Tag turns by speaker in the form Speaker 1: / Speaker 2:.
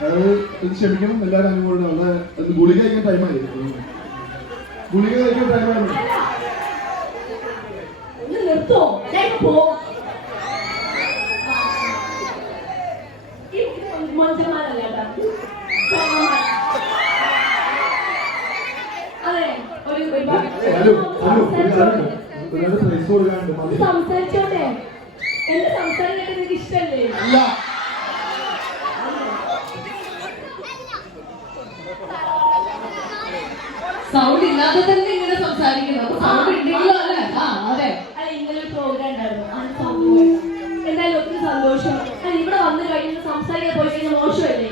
Speaker 1: ഇത് ക്ഷമിക്കണം എല്ലാവരും അനുകൂലം അവിടെ അത് ഗുളിക കഴിക്കാൻ ടൈമായി ഗുളിക കഴിക്കാൻ
Speaker 2: ടൈമാണ് നിർത്തോ. ഞാൻ പോ. എനിക്ക് മനുഷ്യന്മാരല്ല കേട്ടോ. കൊന്നന്മാർ. അതെ ഒരു ഒരുപാട്
Speaker 1: ഹലോ ഹലോ ഒരു കാര്യം ഒരാൾ പ്രൈസ് കൊടുക്കാനുണ്ട്
Speaker 2: ഇത്
Speaker 1: മതി.
Speaker 2: സംസാരിച്ചോട്ടെ എന്റെ സംസാരം കേട്ട് നിനക്ക് ഇഷ്ടല്ലേ
Speaker 1: അല്ല
Speaker 3: സൗണ്ട് ഇല്ലാതെ തന്നെ ഇങ്ങനെ സംസാരിക്കുന്നു. അപ്പൊ സൗണ്ട് ഉണ്ടെങ്കിലോ അല്ലേ? ആ അതെ.
Speaker 2: അല്ല ഇന്നലെ ഒരു പ്രോഗ്രാം ഉണ്ടായിരുന്നു അത് എന്തായാലും ഒത്തിരി സന്തോഷം. ഇവിടെ വന്നു കഴിഞ്ഞാൽ സംസാരിക്കാൻ പോയി കഴിഞ്ഞാൽ മോശമല്ലേ?